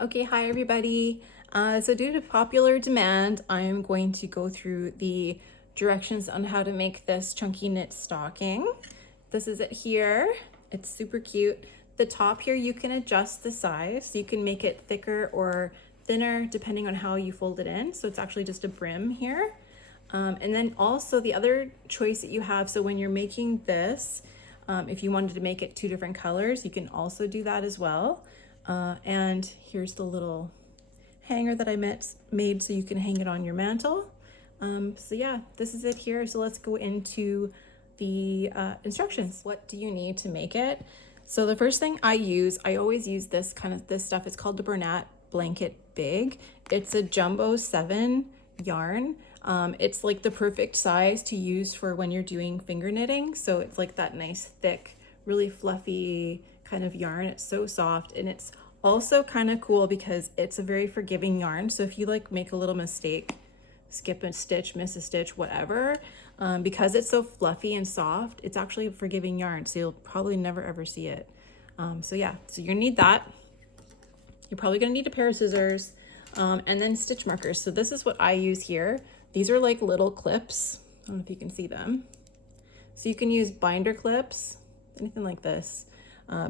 Okay, hi everybody. So due to popular demand, I am going to go through the directions on how to make this chunky knit stocking. This is it here. It's super cute. The top here, you can adjust the size. So you can make it thicker or thinner depending on how you fold it in. So it's actually just a brim here. And then also the other choice that you have, so when you're making this, if you wanted to make it two different colors, you can also do that as well. And here's the little hanger that I made so you can hang it on your mantle. So yeah, this is it here. So let's go into the instructions. What do you need to make it? So the first thing I always use this stuff. It's called the Bernat Blanket Big. It's a jumbo 7 yarn. It's like the perfect size to use for when you're doing finger knitting. So it's like that nice, thick, really fluffy kind of yarn. It's so soft, and it's also kind of cool because it's a very forgiving yarn. So if you like make a little mistake, skip a stitch, miss a stitch, whatever, because it's so fluffy and soft, it's actually a forgiving yarn. So you'll probably never ever see it. So yeah, so you're gonna need that. You're probably gonna need a pair of scissors, and then stitch markers. So this is what I use here. These are like little clips. I don't know if you can see them. So you can use binder clips, anything like this.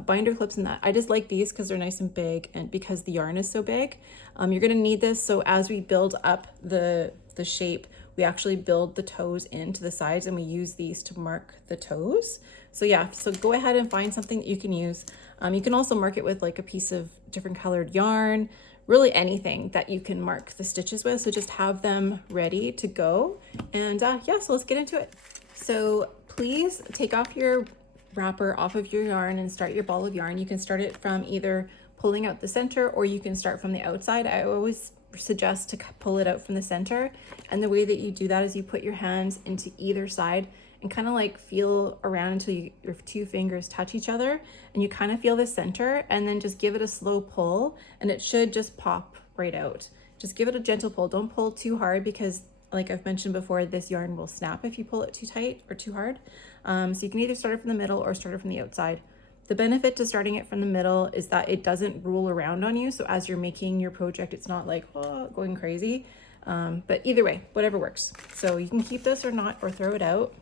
Binder clips and that. I just like these because they're nice and big, and because the yarn is so big. You're gonna need this so as we build up the shape, we actually build the toes into the sides, and we use these to mark the toes. So yeah, so go ahead and find something that you can use. You can also mark it with like a piece of different colored yarn, really anything that you can mark the stitches with. So just have them ready to go. And yeah, so let's get into it. So please take off your wrapper off of your yarn and start your ball of yarn. You can start it from either pulling out the center, or you can start from the outside. I always suggest to pull it out from the center. And the way that you do that is you put your hands into either side and kind of like feel around until your two fingers touch each other, and you kind of feel the center, and then just give it a slow pull, and it should just pop right out. Just give it a gentle pull. Don't pull too hard because, like I've mentioned before, this yarn will snap if you pull it too tight or too hard. So you can either start it from the middle or start it from the outside. The benefit to starting it from the middle is that it doesn't roll around on you. So as you're making your project, it's not like going crazy. But either way, whatever works. So you can keep this or not, or throw it out.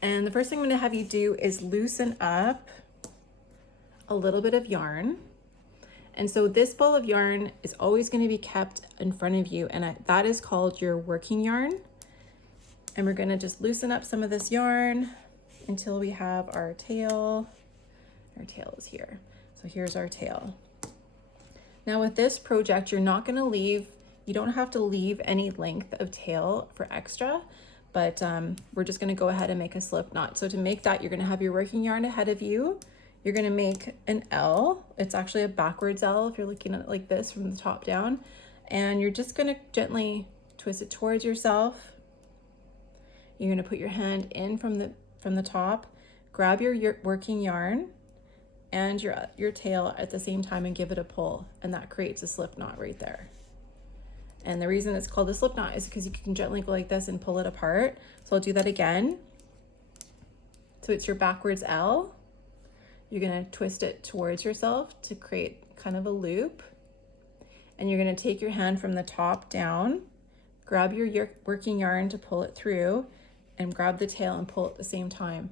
And the first thing I'm going to have you do is loosen up a little bit of yarn. And so this ball of yarn is always going to be kept in front of you, and that is called your working yarn. And we're going to just loosen up some of this yarn until we have our tail. Our tail is here. So here's our tail. Now with this project, you don't have to leave any length of tail for extra, but we're just going to go ahead and make a slip knot. So to make that, you're going to have your working yarn ahead of you. You're going to make an L. It's actually a backwards L if you're looking at it like this from the top down. And you're just going to gently twist it towards yourself. You're going to put your hand in from the top, grab your working yarn and your tail at the same time, and give it a pull, and that creates a slip knot right there. And the reason it's called a slip knot is because you can gently go like this and pull it apart. So I'll do that again. So it's your backwards L. You're going to twist it towards yourself to create kind of a loop. And you're going to take your hand from the top down, grab your working yarn to pull it through, and grab the tail and pull at the same time.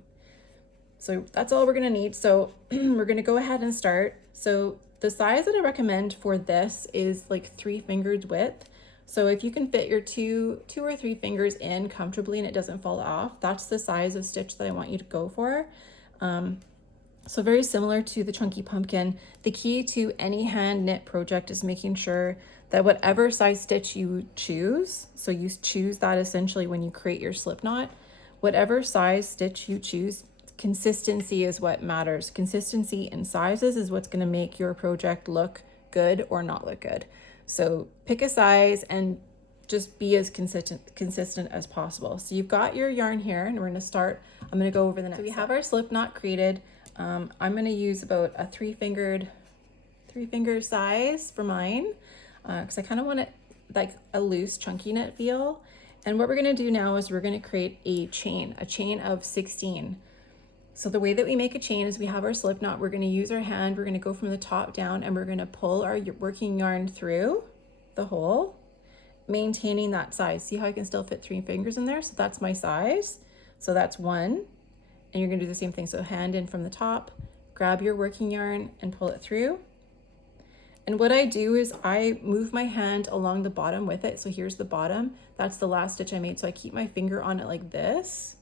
So that's all we're going to need. So we're going to go ahead and start. So the size that I recommend for this is like 3 fingers width. So if you can fit your two or 3 fingers in comfortably and it doesn't fall off, that's the size of stitch that I want you to go for. So very similar to the chunky pumpkin, the key to any hand knit project is making sure that whatever size stitch you choose, so you choose that essentially when you create your slip knot, whatever size stitch you choose, consistency is what matters. Consistency in sizes is what's going to make your project look good or not look good. So pick a size and just be as consistent as possible. So you've got your yarn here, and we're going to start. I'm going to go over the next. So we have our slip knot created. I'm going to use about a 3 finger size for mine, because I kind of want it like a loose chunky knit feel. And what we're going to do now is we're going to create a chain of 16. So the way that we make a chain is we have our slip knot. We're going to use our hand. We're going to go from the top down and we're going to pull our working yarn through the hole, maintaining that size. See how I can still fit 3 fingers in there? So that's my size. So that's 1. And you're going to do the same thing. So hand in from the top, grab your working yarn and pull it through. And what I do is I move my hand along the bottom with it. So here's the bottom. That's the last stitch I made. So I keep my finger on it like this,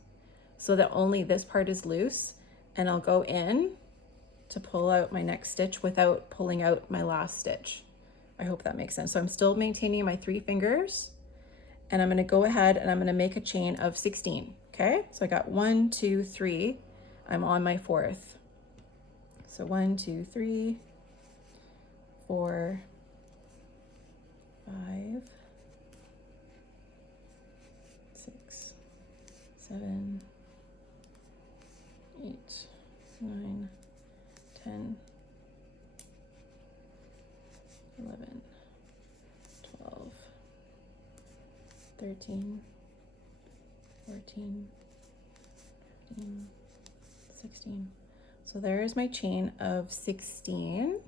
so that only this part is loose, and I'll go in to pull out my next stitch without pulling out my last stitch. I hope that makes sense. So I'm still maintaining my 3 fingers, and I'm gonna go ahead and I'm gonna make a chain of 16, okay? So I got 1, 2, 3, I'm on my 4th. So 1, 2, 3, 4, 5, 6, 7, 8, 9, 10, 11, 12, 13, 14, 15, 16. So there's my chain of 16.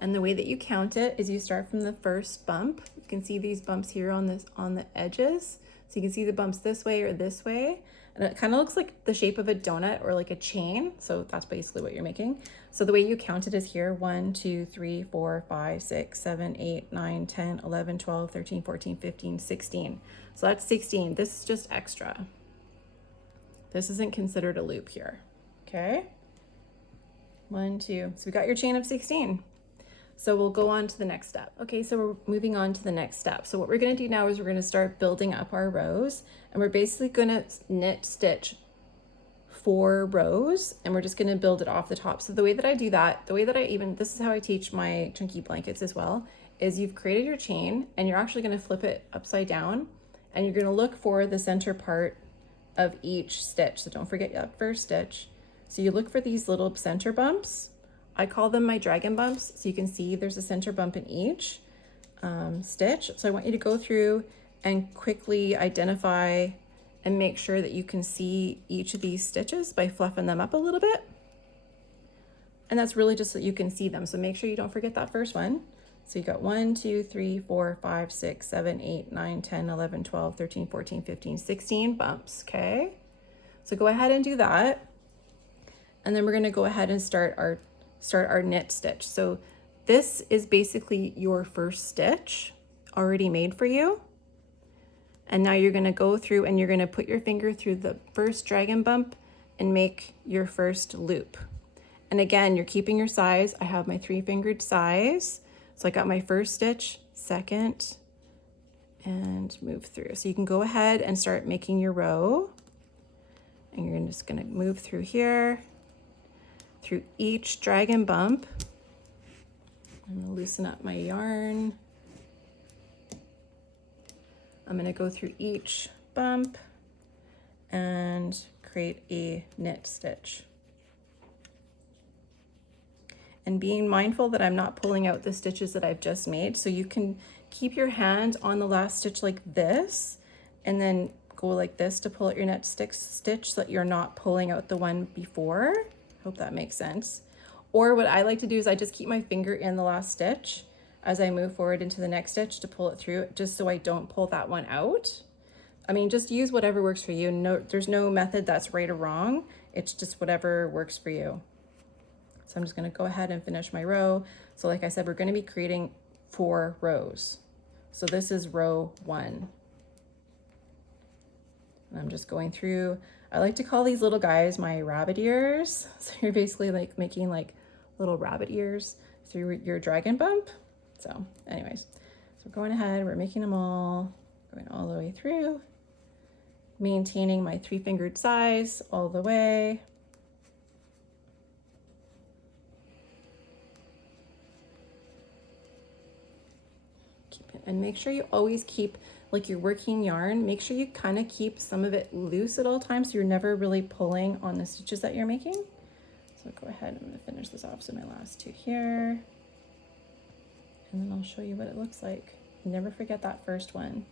And the way that you count it is you start from the first bump. You can see these bumps here on the edges. So you can see the bumps this way or this way. And it kind of looks like the shape of a donut or like a chain. So that's basically what you're making. So the way you count it is here: 1, 2, 3, 4, 5, 6, 7, 8, 9, 10, 11, 12, 13, 14, 15, 16. So that's 16. This is just extra. This isn't considered a loop here. Okay. 1, 2. So we got your chain of 16. So we'll go on to the next step. Okay, so we're moving on to the next step. So what we're gonna do now is we're gonna start building up our rows, and we're basically gonna knit stitch 4 rows, and we're just gonna build it off the top. So the way that I do that, this is how I teach my chunky blankets as well, is you've created your chain and you're actually gonna flip it upside down, and you're gonna look for the center part of each stitch. So don't forget that first stitch. So you look for these little center bumps. I call them my dragon bumps. So you can see there's a center bump in each stitch. So I want you to go through and quickly identify and make sure that you can see each of these stitches by fluffing them up a little bit. And that's really just so you can see them. So make sure you don't forget that first one. So you got 1, 2, 3, 4, 5, 6, 7, 8, 9, 10, 11, 12, 13, 14, 15, 16 bumps, okay? So go ahead and do that. And then we're gonna go ahead and start our knit stitch. So this is basically your first stitch already made for you. And now you're gonna go through and you're gonna put your finger through the first dragon bump and make your first loop. And again, you're keeping your size. I have my 3-fingered size. So I got my first stitch, second, and move through. So you can go ahead and start making your row. And you're just gonna move through here, through each dragon bump. I'm gonna loosen up my yarn. I'm gonna go through each bump and create a knit stitch. And being mindful that I'm not pulling out the stitches that I've just made. So you can keep your hand on the last stitch like this, and then go like this to pull out your next stitch so that you're not pulling out the one before. Hope that makes sense. Or what I like to do is I just keep my finger in the last stitch as I move forward into the next stitch to pull it through, just so I don't pull that one out. I mean, just use whatever works for you. No, there's no method that's right or wrong. It's just whatever works for you. So I'm just gonna go ahead and finish my row. So like I said, we're gonna be creating 4 rows. So this is row 1. And I'm just going through, I like to call these little guys my rabbit ears. So you're basically like making like little rabbit ears through your dragon bump. So anyways, so we're going ahead, we're making them all, going all the way through, maintaining my 3-fingered size all the way. And make sure you always keep like your working yarn, make sure you kind of keep some of it loose at all times so you're never really pulling on the stitches that you're making. So go ahead, I'm gonna finish this off. So my last 2 here, and then I'll show you what it looks like. Never forget that first one.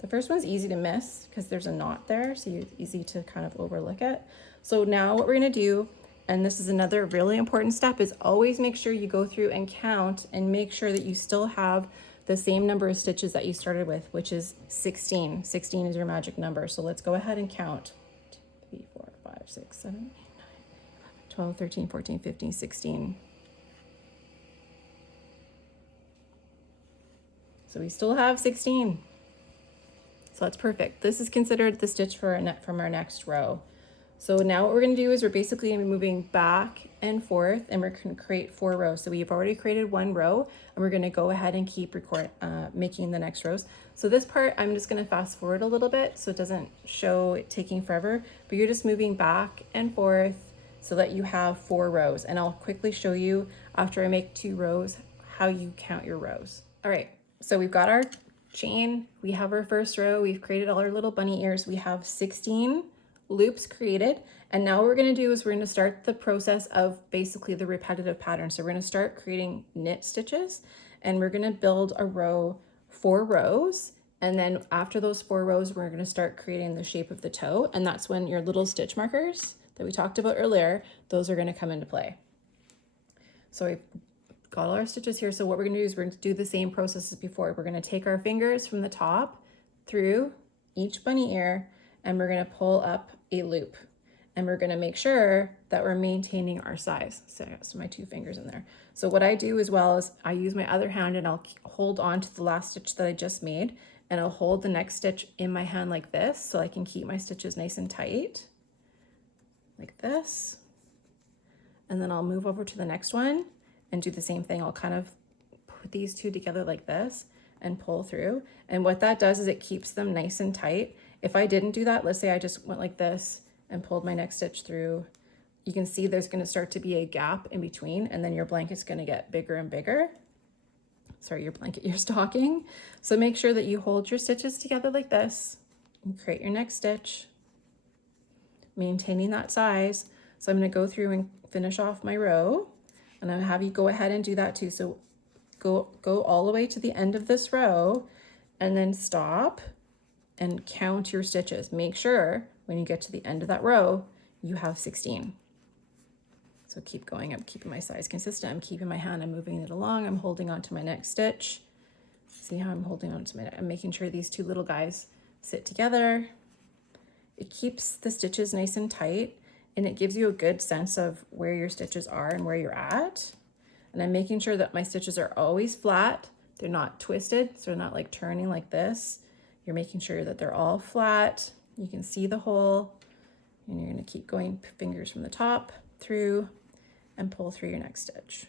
The first one's easy to miss because there's a knot there, so it's easy to kind of overlook it. So now what we're gonna do, and this is another really important step, is always make sure you go through and count and make sure that you still have the same number of stitches that you started with, which is 16. 16 is your magic number. So let's go ahead and count. 3, 4, 5, 6, 7, 8, 9, 12, 13, 14, 15, 16. So we still have 16. So that's perfect. This is considered the stitch for from our next row. So now what we're going to do is we're basically going to be moving back and forth, and we're going to create 4 rows. So we've already created 1 row, and we're going to go ahead and keep making the next rows. So this part, I'm just going to fast forward a little bit so it doesn't show it taking forever, but you're just moving back and forth so that you have 4 rows. And I'll quickly show you after I make 2 rows how you count your rows. All right, so we've got our chain, we have our first row, we've created all our little bunny ears, we have 16 loops created, and now what we're going to do is we're going to start the process of basically the repetitive pattern. So we're going to start creating knit stitches, and we're going to build a row, 4 rows, and then after those 4 rows we're going to start creating the shape of the toe, and that's when your little stitch markers that we talked about earlier, those are going to come into play. So we've got all our stitches here. So what we're going to do is we're going to do the same process as before. We're going to take our fingers from the top through each bunny ear, and we're going to pull up a loop, and we're going to make sure that we're maintaining our size. So I got my 2 fingers in there. So what I do as well is I use my other hand and I'll hold on to the last stitch that I just made, and I'll hold the next stitch in my hand like this so I can keep my stitches nice and tight like this. And then I'll move over to the next one and do the same thing. I'll kind of put these 2 together like this and pull through. And what that does is it keeps them nice and tight. If I didn't do that, let's say I just went like this and pulled my next stitch through, you can see there's going to start to be a gap in between, and then your blanket's going to get bigger and bigger. Sorry, your stocking. So make sure that you hold your stitches together like this and create your next stitch, maintaining that size. So I'm going to go through and finish off my row, and I'll have you go ahead and do that too. So go all the way to the end of this row and then stop and count your stitches. Make sure when you get to the end of that row, you have 16. So keep going. I'm keeping my size consistent. I'm keeping my hand, I'm moving it along. I'm holding on to my next stitch. See how I'm holding on to I'm making sure these 2 little guys sit together. It keeps the stitches nice and tight, and it gives you a good sense of where your stitches are and where you're at. And I'm making sure that my stitches are always flat. They're not twisted, so they're not like turning like this. You're making sure that they're all flat. You can see the hole, and you're going to keep going fingers from the top through and pull through your next stitch.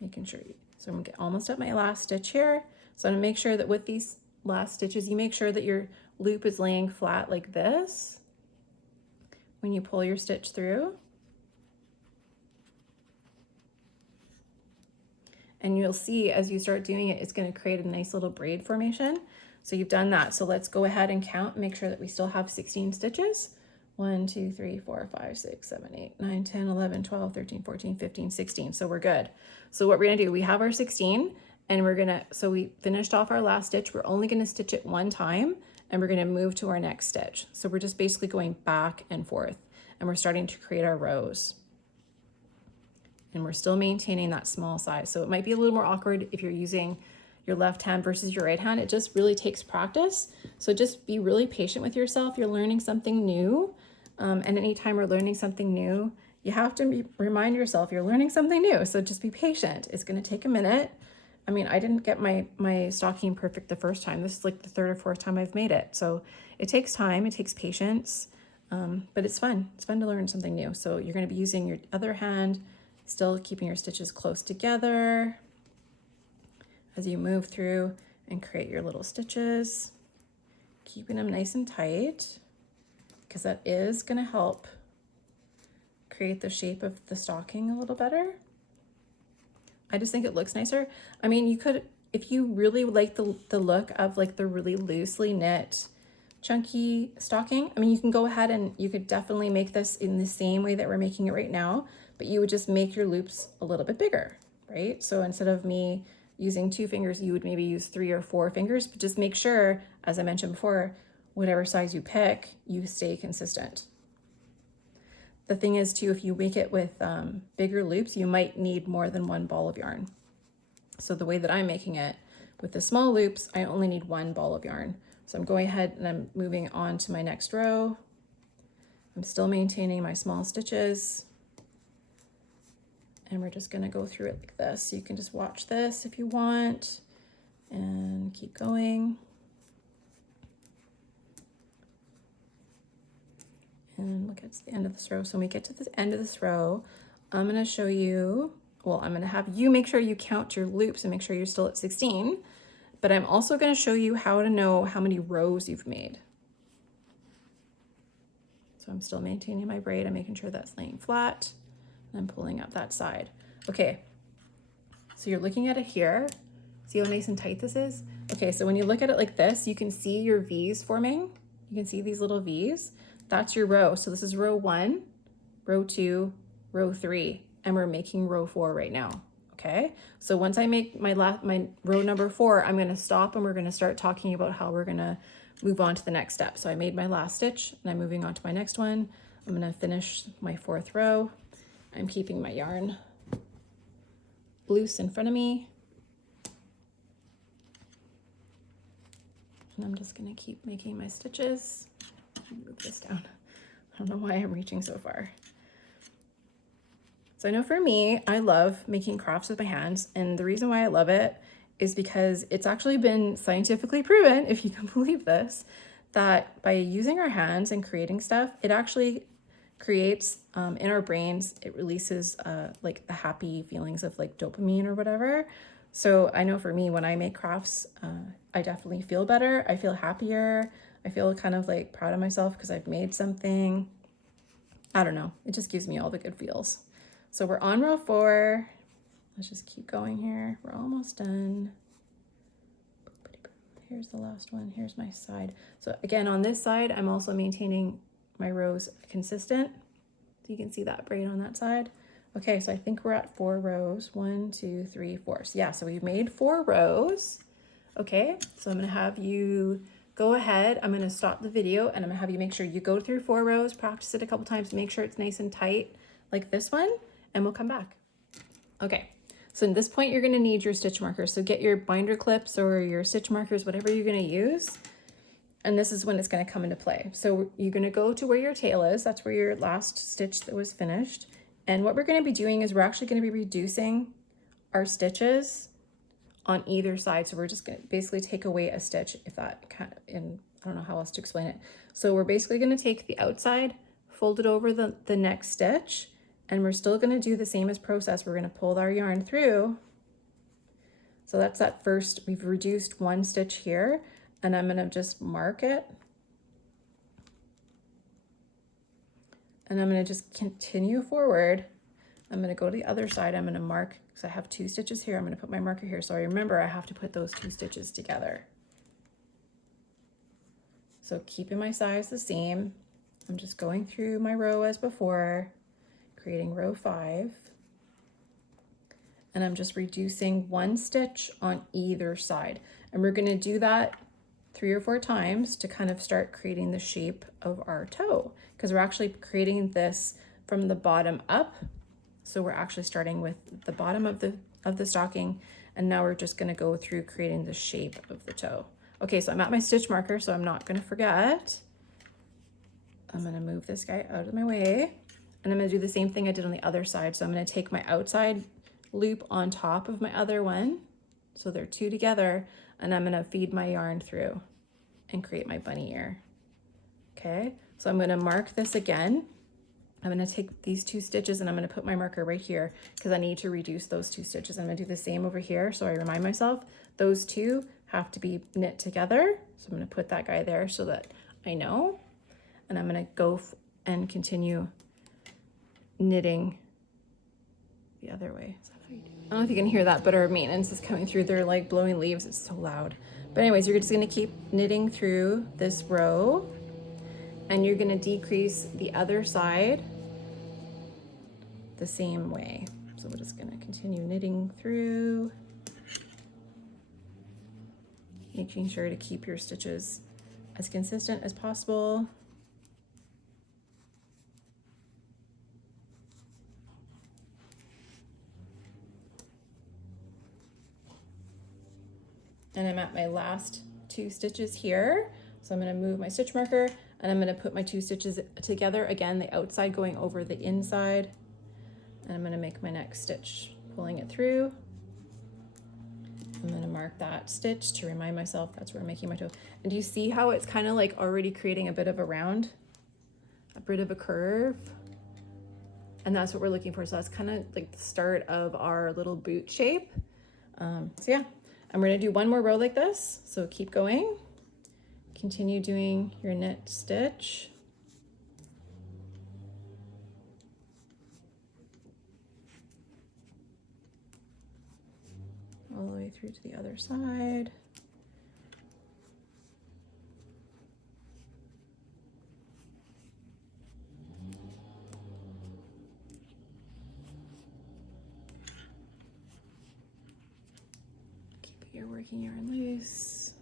Making sure so I'm going to get almost at my last stitch here. So I'm going to make sure that with these last stitches, you make sure that your loop is laying flat like this when you pull your stitch through. And you'll see as you start doing it, it's going to create a nice little braid formation. So you've done that. So let's go ahead and count, make sure that we still have 16 stitches. 1, 2, 3, 4, 5, 6, 7, 8, 9, 10, 11, 12, 13, 14, 15, 16. So we're good. So what we're going to do, we have our 16, and so we finished off our last stitch. We're only going to stitch it 1 time, and we're going to move to our next stitch. So we're just basically going back and forth, and we're starting to create our rows. And we're still maintaining that small size. So it might be a little more awkward if you're using your left hand versus your right hand. It just really takes practice. So just be really patient with yourself. You're learning something new. And anytime we're learning something new, you have to remind yourself you're learning something new. So just be patient. It's going to take a minute. I mean, I didn't get my stocking perfect the first time. This is like the 3rd or 4th time I've made it. So it takes time, it takes patience, but it's fun. It's fun to learn something new. So you're going to be using your other hand, still keeping your stitches close together as you move through and create your little stitches, keeping them nice and tight, because that is going to help create the shape of the stocking a little better. I just think it looks nicer. I mean, you could, if you really like the look of like the really loosely knit chunky stocking, I mean, you can go ahead and you could definitely make this in the same way that we're making it right now, but you would just make your loops a little bit bigger, right? So instead of me using 2 fingers, you would maybe use 3 or 4 fingers, but just make sure, as I mentioned before, whatever size you pick, you stay consistent. The thing is too, if you make it with bigger loops, you might need more than 1 ball of yarn. So the way that I'm making it with the small loops, I only need 1 ball of yarn. So I'm going ahead and I'm moving on to my next row. I'm still maintaining my small stitches. And we're just gonna go through it like this. You can just watch this if you want and keep going. And look, it's the end of this row. So when we get to the end of this row, I'm gonna show you, well, I'm gonna have you make sure you count your loops and make sure you're still at 16, but I'm also gonna show you how to know how many rows you've made. So I'm still maintaining my braid. I'm making sure that's laying flat. I'm pulling up that side. Okay, so you're looking at it here. See how nice and tight this is? Okay, so when you look at it like this, you can see your V's forming. You can see these little V's. That's your row. So this is row 1, row 2, row 3, and we're making row 4 right now. Okay, so once I make my row number 4, I'm gonna stop and we're gonna start talking about how we're gonna move on to the next step. So I made my last stitch and I'm moving on to my next one. I'm gonna finish my 4th row. I'm keeping my yarn loose in front of me. And I'm just gonna keep making my stitches. Move this down. I don't know why I'm reaching so far. So I know for me, I love making crafts with my hands. And the reason why I love it is because it's actually been scientifically proven, if you can believe this, that by using our hands and creating stuff, it actually creates in our brains, it releases like the happy feelings of like dopamine or whatever. So I know for me, when I make crafts, I definitely feel better. I feel happier. I feel kind of like proud of myself because I've made something. I don't know. It just gives me all the good feels. So we're on row 4. Let's just keep going here. We're almost done. Here's the last one. Here's my side. So again, on this side, I'm also maintaining my rows consistent. So you can see that braid on that side. Okay, so I think we're at 4 rows. 1, 2, 3, 4. So yeah, so we've made 4 rows. Okay, so I'm gonna have you go ahead. I'm gonna stop the video and I'm gonna have you make sure you go through 4 rows, practice it a couple times, make sure it's nice and tight like this one, and we'll come back. Okay, so at this point, you're gonna need your stitch markers. So get your binder clips or your stitch markers, whatever you're gonna use. And this is when it's going to come into play. So you're going to go to where your tail is. That's where your last stitch that was finished. And what we're going to be doing is we're actually going to be reducing our stitches on either side. So we're just going to basically take away a stitch, if that kind of, and I don't know how else to explain it. So we're basically going to take the outside, fold it over the next stitch, and we're still going to do the same as process. We're going to pull our yarn through. So that's that first, we've reduced 1 stitch here. And I'm gonna just mark it. And I'm gonna just continue forward. I'm gonna go to the other side. I'm gonna mark, because I have 2 stitches here. I'm gonna put my marker here. So I remember I have to put those 2 stitches together. So keeping my size the same. I'm just going through my row as before, creating row 5. And I'm just reducing 1 stitch on either side. And we're gonna do that 3 or 4 times to kind of start creating the shape of our toe, because we're actually creating this from the bottom up. So we're actually starting with the bottom of the stocking, and now we're just going to go through creating the shape of the toe. Okay, so I'm at my stitch marker, so I'm not going to forget. I'm going to move this guy out of my way, and I'm going to do the same thing I did on the other side. So I'm going to take my outside loop on top of my other one, so they're 2 together, and I'm going to feed my yarn through and create my bunny ear. Okay, so I'm going to mark this again. I'm going to take these 2 stitches and I'm going to put my marker right here because I need to reduce those 2 stitches. I'm going to do the same over here, so I remind myself those 2 have to be knit together. So I'm going to put that guy there so that I know, and I'm going to go and continue knitting the other way. Is that how you do it? I don't know if you can hear that, but our maintenance is coming through. They're like blowing leaves. It's so loud. But anyways, you're just going to keep knitting through this row, and you're going to decrease the other side the same way. So we're just going to continue knitting through. making sure to keep your stitches as consistent as possible. And I'm at my last 2 stitches here. So I'm going to move my stitch marker and I'm going to put my 2 stitches together. Again, the outside going over the inside. And I'm going to make my next stitch, pulling it through. I'm going to mark that stitch to remind myself that's where I'm making my toe. And do you see how it's kind of like already creating a bit of a round, a bit of a curve? And that's what we're looking for. So that's kind of like the start of our little boot shape. So yeah, I'm going to do 1 more row like this. So keep going. Continue doing your knit stitch. All the way through to the other side. Keep your working yarn loose.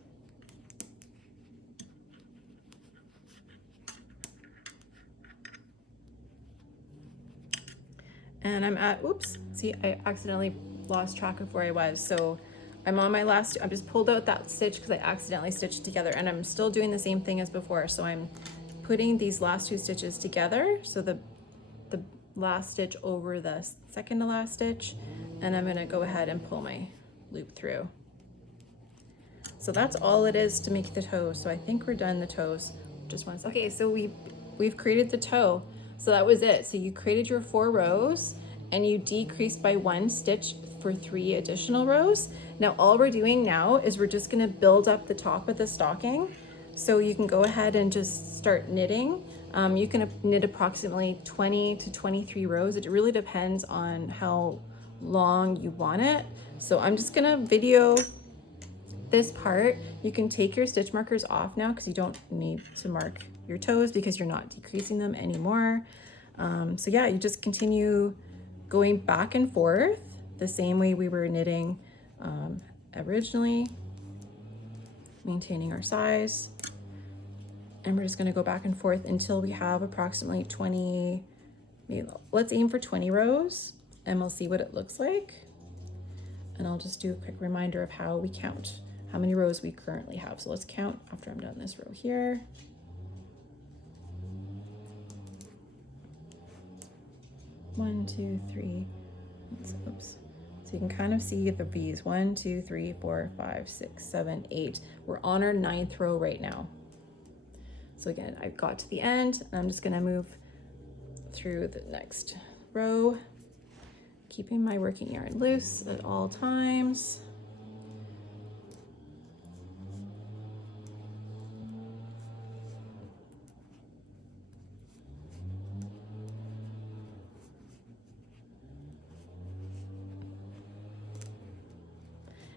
And I'm at, oops, see, I accidentally lost track of where I was. So I'm on my last, I just pulled out that stitch because I accidentally stitched together, and I'm still doing the same thing as before. So I'm putting these last 2 stitches together. So the last stitch over the second to last stitch, and I'm going to go ahead and pull my loop through. So that's all it is to make the toes. So I think we're done the toes. Just 1 second. Okay, so we've created the toe. So that was it. So you created your 4 rows and you decreased by 1 stitch for 3 additional rows. Now all we're doing now is we're just going to build up the top of the stocking. So you can go ahead and just start knitting. You can knit approximately 20 to 23 rows. It really depends on how long you want it. So I'm just going to video this part. You can take your stitch markers off now because you don't need to mark your toes because you're not decreasing them anymore. So yeah, you just continue going back and forth the same way we were knitting originally, maintaining our size. And we're just going to go back and forth until we have approximately 20, maybe let's aim for 20 rows and we'll see what it looks like. And I'll just do a quick reminder of how we count, how many rows we currently have. So let's count after I'm done this row here. One, two, three. Oops. So you can kind of see the V's. 1, 2, 3, 4, 5, 6, 7, 8. We're on our 9th row right now. So again, I got to the end. And I'm just going to move through the next row, keeping my working yarn loose at all times.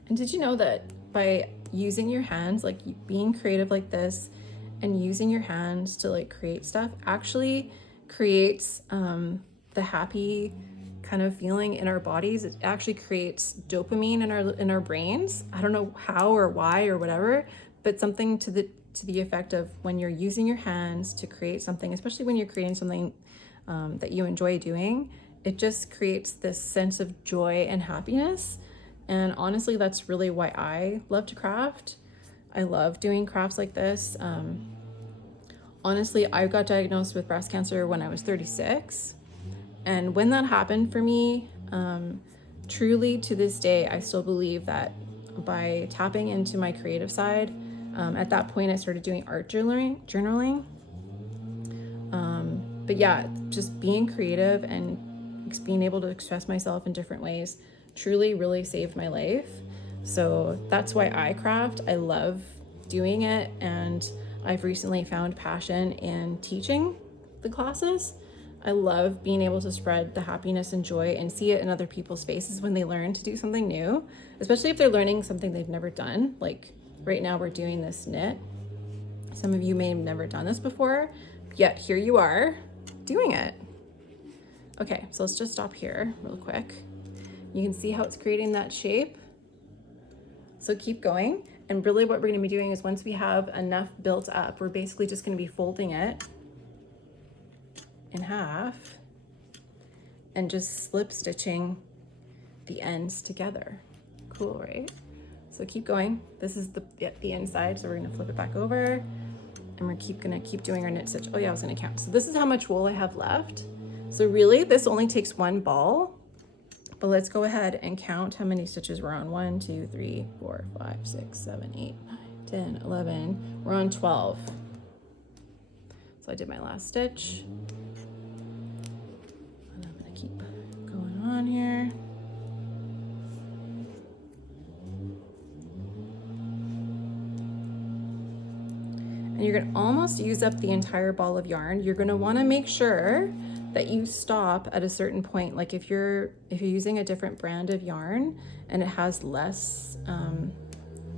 And did you know that by using your hands, like being creative like this and using your hands to like create stuff actually creates the happy kind of feeling in our bodies? It actually creates dopamine in our brains. I don't know how or why or whatever, but something to the effect of when you're using your hands to create something, especially when you're creating something that you enjoy doing, it just creates this sense of joy and happiness. And honestly, that's really why I love to craft. I love doing crafts like this. Honestly, I got diagnosed with breast cancer when I was 36. And when that happened for me, truly to this day, I still believe that by tapping into my creative side, at that point I started doing art journaling. But yeah, just being creative and being able to express myself in different ways truly really saved my life. So that's why I craft. I love doing it, and I've recently found passion in teaching the classes. I love being able to spread the happiness and joy and see it in other people's faces when they learn to do something new, especially if they're learning something they've never done. Like right now we're doing this knit. Some of you may have never done this before, yet here you are doing it. Okay, so let's just stop here real quick. You can see how it's creating that shape. So keep going. And really what we're gonna be doing is once we have enough built up, we're basically just gonna be folding it in half and just slip stitching the ends together. Cool, right? So keep going. This is the inside, so we're gonna flip it back over and we're gonna keep doing our knit stitch. Oh yeah, I was gonna count. So this is how much wool I have left. So really this only takes one ball, but let's go ahead and count how many stitches we're on. 1, 2, 3, 4, 5, 6, 7, 8, 9, 10, 11. We're on 12. So I did my last stitch. And I'm gonna keep going on here. And you're gonna almost use up the entire ball of yarn. You're gonna wanna make sure that you stop at a certain point. Like if you're using a different brand of yarn and it has less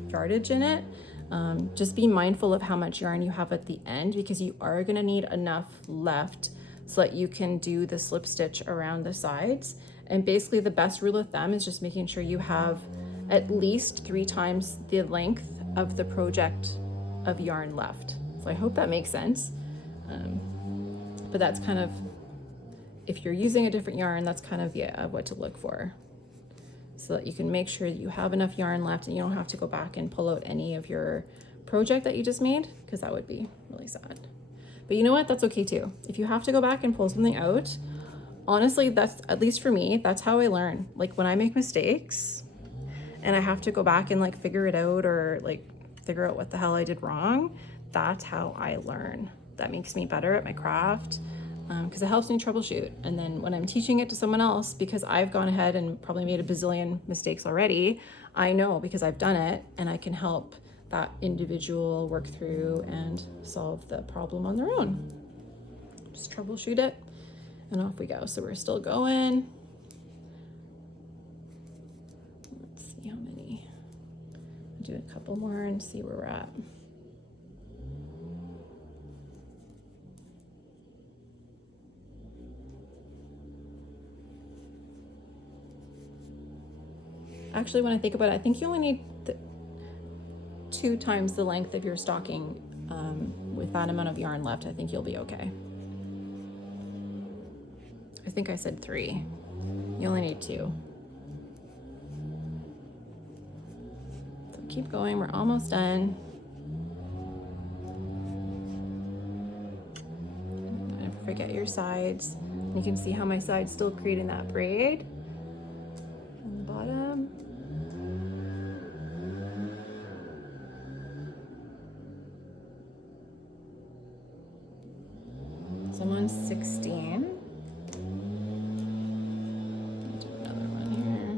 yardage in it, just be mindful of how much yarn you have at the end, because you are gonna need enough left so that you can do the slip stitch around the sides. And basically the best rule of thumb is just making sure you have at least 3 times the length of the project of yarn left. So I hope that makes sense. But that's kind of, if you're using a different yarn, that's kind of, yeah, what to look for, so that you can make sure that you have enough yarn left and you don't have to go back and pull out any of your project that you just made, because that would be really sad. But you know what, that's okay too. If you have to go back and pull something out, honestly, that's, at least for me, that's how I learn. Like when I make mistakes and I have to go back and like figure it out, or like figure out what the hell I did wrong, that's how I learn. That makes me better at my craft, because it helps me troubleshoot. And then when I'm teaching it to someone else, because I've gone ahead and probably made a bazillion mistakes already, I know because I've done it, and I can help that individual work through and solve the problem on their own. Just troubleshoot it and off we go. So we're still going. Let's see how many. I'll do a couple more and see where we're at. Actually, when I think about it, I think you only need 2 times the length of your stocking with that amount of yarn left. I think you'll be okay. I think I said 3. You only need 2. So keep going, we're almost done. Don't forget your sides. You can see how my side's still creating that braid on the bottom. So I'm on 16. I'll do another one here.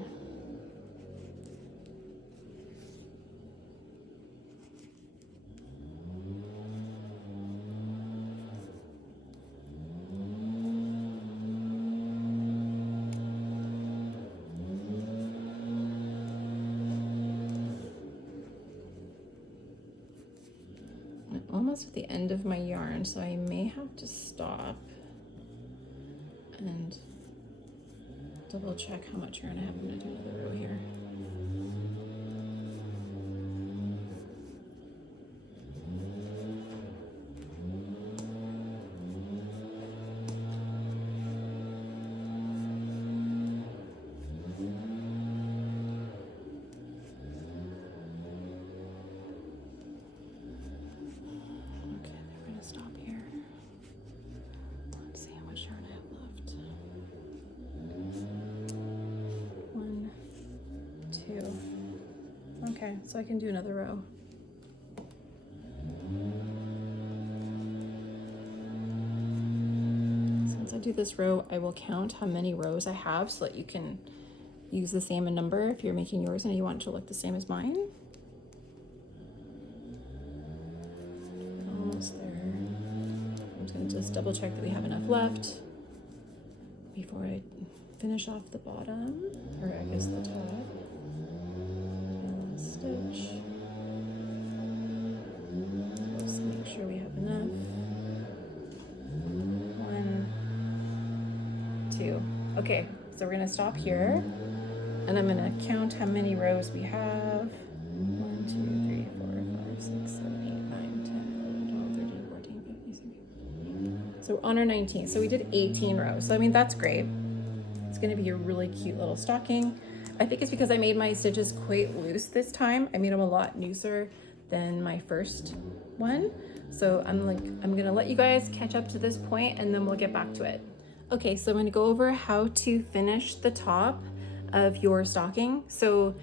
Almost at the end of my yarn, so I may have to stop and double check how much yarn I have. I'm going to do another row here. Okay, so I can do another row. Since I do this row, I will count how many rows I have so that you can use the same number if you're making yours and you want it to look the same as mine. Almost there. I'm just going to just double check that we have enough left before I finish off the bottom, or I guess the top. Stitch. Let's make sure we have enough. 1, 2. Okay, so we're gonna stop here, and I'm gonna count how many rows we have. 1, 2, 3, 5, 6, 7, 8, 9, 10, 11, 12, 13, 14, 15, 16. So we're on our 19th. So we did 18 rows. So I mean, that's great. It's gonna be a really cute little stocking. I think it's because I made my stitches quite loose this time. I made them a lot looser than my first one. So I'm gonna let you guys catch up to this point and then we'll get back to it. Okay, so I'm gonna go over how to finish the top of your stocking. So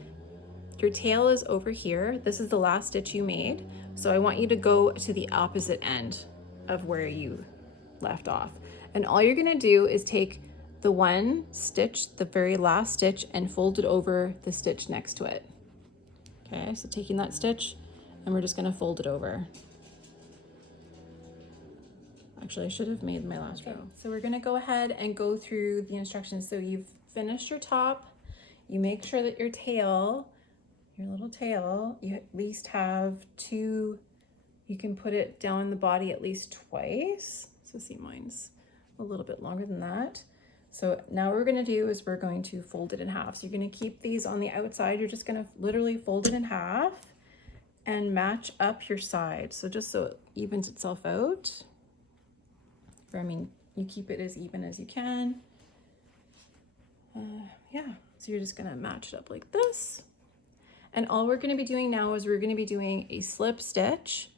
your tail is over here. This is the last stitch you made. So I want you to go to the opposite end of where you left off. And all you're gonna do is take the one stitch, the very last stitch, and fold it over the stitch next to it. Okay, so taking that stitch and we're just gonna fold it over. Actually, I should have made my last row. So we're gonna go ahead and go through the instructions. So you've finished your top. You make sure that your tail, your little tail, you at least have two, you can put it down the body at least twice. So see, mine's a little bit longer than that. So now what we're gonna do is we're going to fold it in half. So you're gonna keep these on the outside. You're just gonna literally fold it in half and match up your side. So just so it evens itself out. Or, I mean, you keep it as even as you can. Yeah, so you're just gonna match it up like this. And all we're gonna be doing now is we're gonna be doing a slip stitch.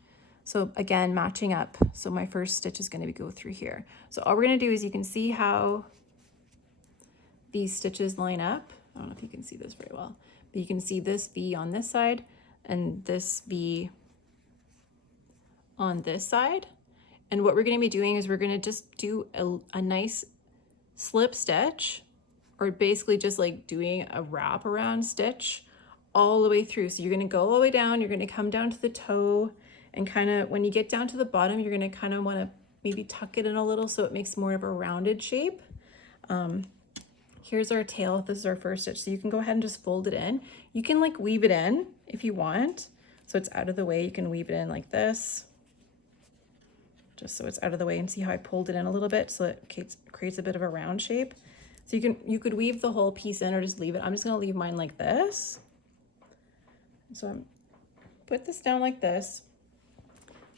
So again, matching up. So my first stitch is gonna go through here. So all we're gonna do is you can see how these stitches line up. I don't know if you can see this very well, but you can see this V on this side and this V on this side. And what we're gonna be doing is we're gonna just do a nice slip stitch, or basically just like doing a wrap around stitch all the way through. So you're gonna go all the way down, you're gonna come down to the toe, and kind of, when you get down to the bottom, you're gonna kind of wanna maybe tuck it in a little so it makes more of a rounded shape. Here's our tail, this is our first stitch. So you can go ahead and just fold it in. You can like weave it in if you want. So it's out of the way, you can weave it in like this. Just so it's out of the way, and see how I pulled it in a little bit so it creates a bit of a round shape. So you could weave the whole piece in or just leave it. I'm just gonna leave mine like this. So I'm put this down like this.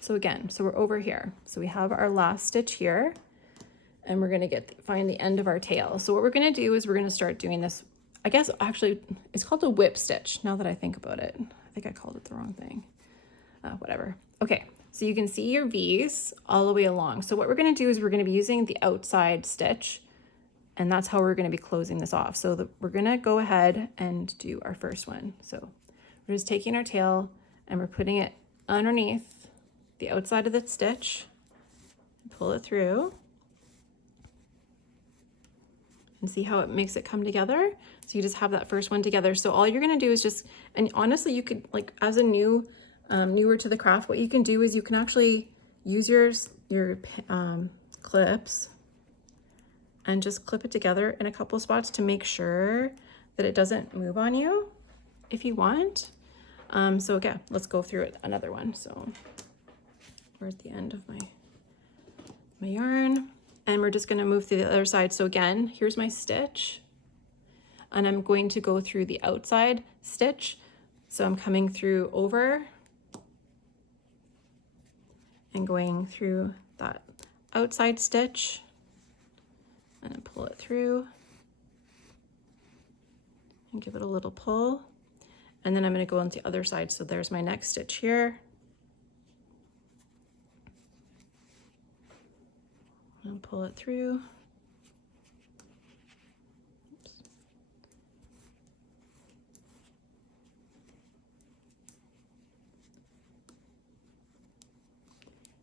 So again, so we're over here. So we have our last stitch here and we're gonna find the end of our tail. So what we're gonna do is we're gonna start doing this. I guess actually it's called a whip stitch now that I think about it. I think I called it the wrong thing. Whatever. Okay. So you can see your V's all the way along. So what we're gonna do is we're gonna be using the outside stitch, and that's how we're gonna be closing this off. So we're gonna go ahead and do our first one. So we're just taking our tail and we're putting it underneath the outside of the stitch, pull it through, and see how it makes it come together. So you just have that first one together. So all you're gonna do is just, and honestly, you could, like, as a newer to the craft, what you can do is you can actually use your clips and just clip it together in a couple spots to make sure that it doesn't move on you if you want. So again, let's go through it, another one. So we're at the end of my yarn, and we're just gonna move through the other side. So again, here's my stitch, and I'm going to go through the outside stitch. So I'm coming through over and going through that outside stitch and then pull it through and give it a little pull. And then I'm gonna go on the other side. So there's my next stitch here. And pull it through. Oops.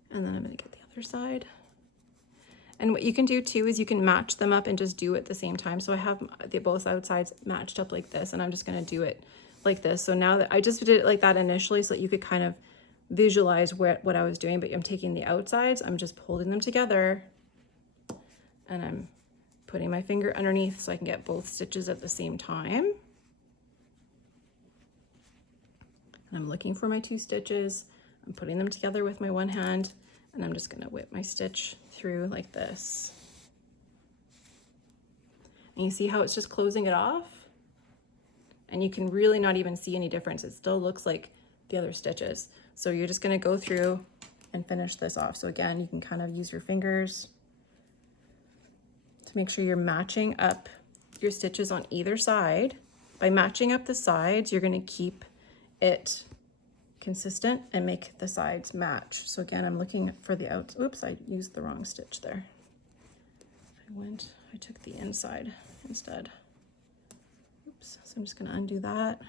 And then I'm gonna get the other side. And what you can do too is you can match them up and just do it at the same time. So I have both outsides matched up like this, and I'm just gonna do it like this. So now that I just did it like that initially so that you could kind of visualize what I was doing, but I'm taking the outsides, I'm just holding them together, and I'm putting my finger underneath so I can get both stitches at the same time. And I'm looking for my two stitches. I'm putting them together with my one hand, and I'm just gonna whip my stitch through like this. And you see how it's just closing it off? And you can really not even see any difference. It still looks like the other stitches. So you're just gonna go through and finish this off. So again, you can kind of use your fingers to make sure you're matching up your stitches on either side. By matching up the sides, you're gonna keep it consistent and make the sides match. So again, I'm looking for the outs. Oops, I used the wrong stitch there. I took the inside instead. Oops, so I'm just gonna undo that.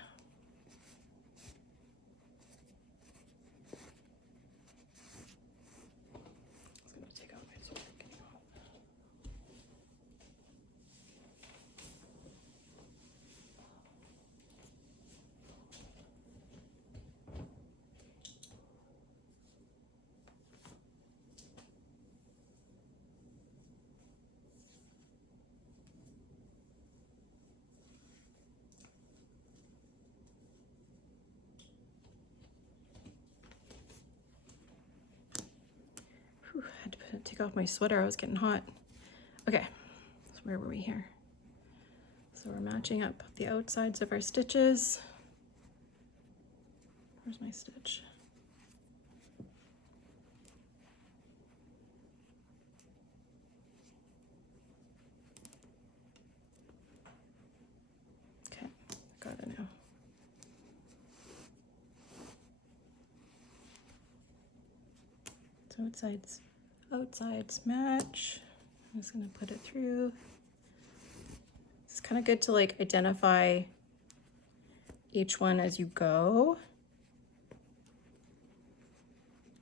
Whew, I had to take off my sweater, I was getting hot. Okay, so where were we here? So we're matching up the outsides of our stitches. Where's my stitch? Okay, got it now. So outsides match. I'm just gonna put it through. It's kind of good to like identify each one as you go.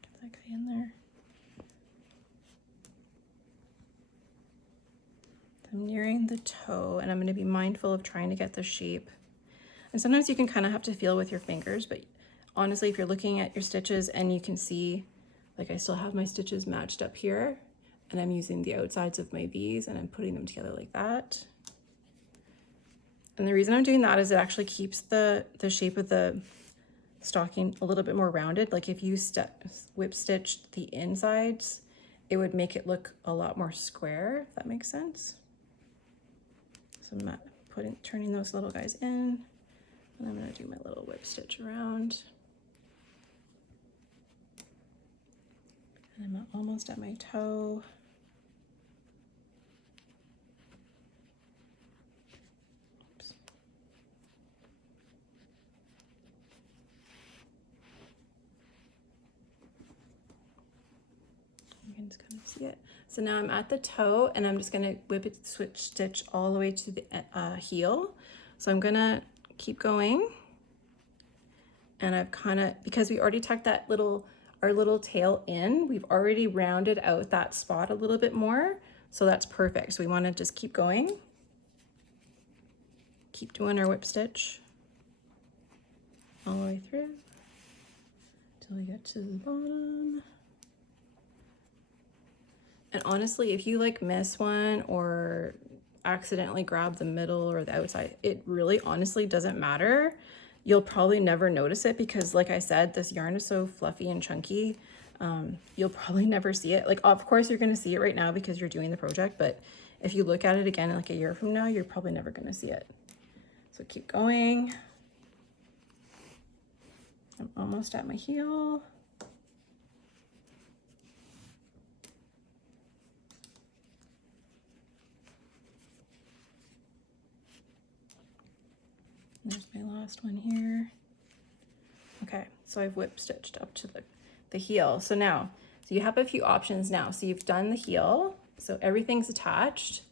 Get that guy in there. I'm nearing the toe and I'm going to be mindful of trying to get the shape. And sometimes you can kind of have to feel with your fingers, but honestly, if you're looking at your stitches and you can see, like I still have my stitches matched up here and I'm using the outsides of my V's and I'm putting them together like that. And the reason I'm doing that is it actually keeps the shape of the stocking a little bit more rounded. Like if you whip stitched the insides, it would make it look a lot more square, if that makes sense. So I'm not turning those little guys in, and I'm gonna do my little whip stitch around. And I'm almost at my toe. Oops. You can just kind of see it. So now I'm at the toe and I'm just gonna switch stitch all the way to the heel. So I'm gonna keep going. And I've kind of, because we already tucked that our little tail in, we've already rounded out that spot a little bit more. So that's perfect. So we wanna just keep going. Keep doing our whip stitch all the way through till we get to the bottom. And honestly, if you like miss one or accidentally grab the middle or the outside, it really honestly doesn't matter. You'll probably never notice it because like I said, this yarn is so fluffy and chunky. You'll probably never see it. Like, of course you're gonna see it right now because you're doing the project, but if you look at it again like a year from now, you're probably never gonna see it. So keep going. I'm almost at my heel. There's my last one here. Okay, so I've whip stitched up to the heel. So now, so you have a few options now. So you've done the heel, so everything's attached.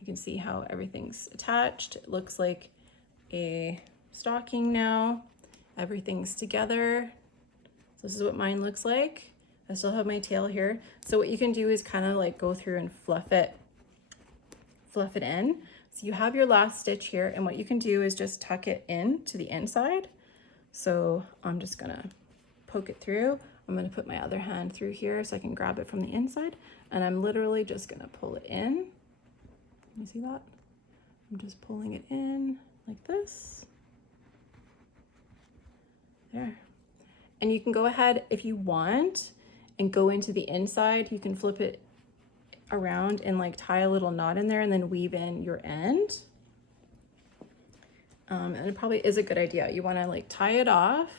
You can see how everything's attached. It looks like a stocking now. Everything's together. So this is what mine looks like. I still have my tail here. So what you can do is kind of like go through and fluff it in. So you have your last stitch here, and what you can do is just tuck it in to the inside. So I'm just gonna poke it through. I'm gonna put my other hand through here so I can grab it from the inside, and I'm literally just gonna pull it in. You see that? I'm just pulling it in like this. There. And you can go ahead if you want and go into the inside. You can flip it around and like tie a little knot in there and then weave in your end. And it probably is a good idea. You want to like tie it off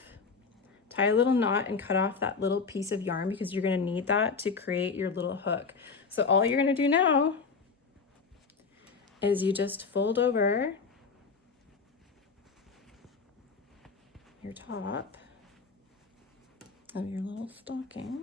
tie a little knot and cut off that little piece of yarn because you're going to need that to create your little hook. So all you're going to do now is you just fold over your top of your little stocking.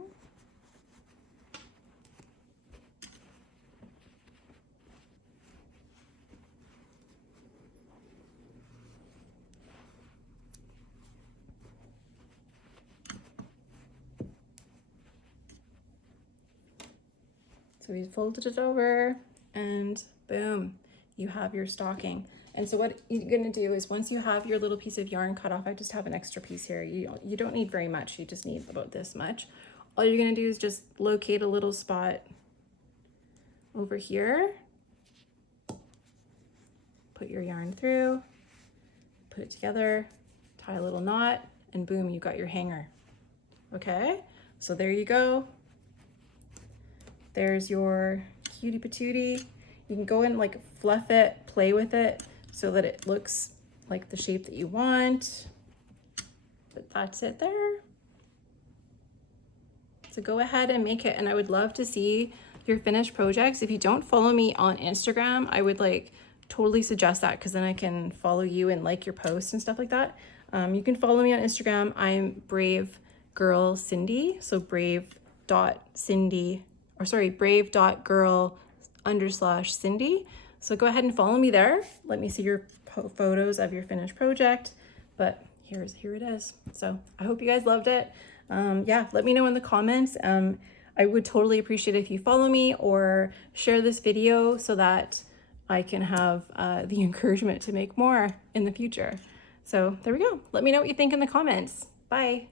So we folded it over and boom, you have your stocking. And so what you're gonna do is once you have your little piece of yarn cut off, I just have an extra piece here. You don't need very much, you just need about this much. All you're gonna do is just locate a little spot over here, put your yarn through, put it together, tie a little knot, and boom, you got your hanger. Okay, so there you go. There's your cutie patootie. You can go and like fluff it, play with it so that it looks like the shape that you want. But that's it there. So go ahead and make it. And I would love to see your finished projects. If you don't follow me on Instagram, I would like totally suggest that because then I can follow you and like your posts and stuff like that. You can follow me on Instagram. I'm BraveGirl Cindy. So brave.girl_Cindy. So go ahead and follow me there. Let me see your photos of your finished project. But here it is. So I hope you guys loved it. Yeah, let me know in the comments. I would totally appreciate it if you follow me or share this video so that I can have the encouragement to make more in the future. So there we go. Let me know what you think in the comments. Bye.